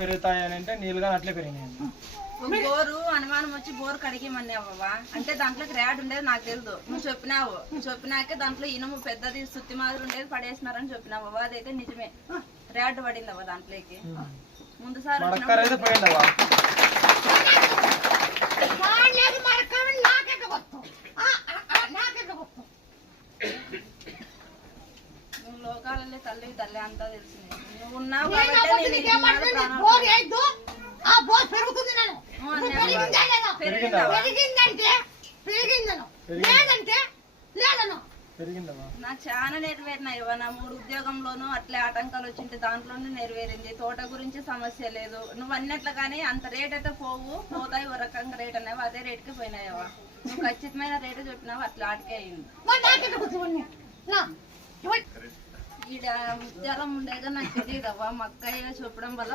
పెరుగుతాయని అంటే నీళ్ళు కానీ అట్లే పెరిగినాయి. బోరు అనుమానం వచ్చి బోరు కడిగేమన్నావా అంటే దాంట్లోకి ర్యాడ్ ఉండేది నాకు తెలియదు. నువ్వు చెప్పినాకే దాంట్లో ఇనుము పెద్దది సుత్తి మాదిరి ఉండేది పడేసినారని చెప్పినావా, అదైతే నిజమే. ర్యాడ్ పడిందవ్వ దాంట్లోకి. ముందు సారి నువ్వు లోకాలే తల్లి తల్లి అంతా తెలిసింది. నువ్వు ఉన్నావు నాకు చాలా నెరవేరినాయి. నా 3 ఉద్యోగంలోనూ అట్లే ఆటంకాలు వచ్చింటే దాంట్లోనే నెరవేరింది. తోట గురించి సమస్య లేదు. నువ్వు అన్నట్లు కానీ అంత రేట్ అయితే పోతాయి. ఓ రకంగా రేట్ అనేవి అదే రేట్కి పోయినాయవా. నువ్వు ఖచ్చితమైన రేటు చెప్పినావు, అట్లా ఆటకే అయింది. ఈడ ముత్యాలం ఉండేగా నాకు తెలియదవ్వా. మా అక్కయ్య చెప్పడం వల్ల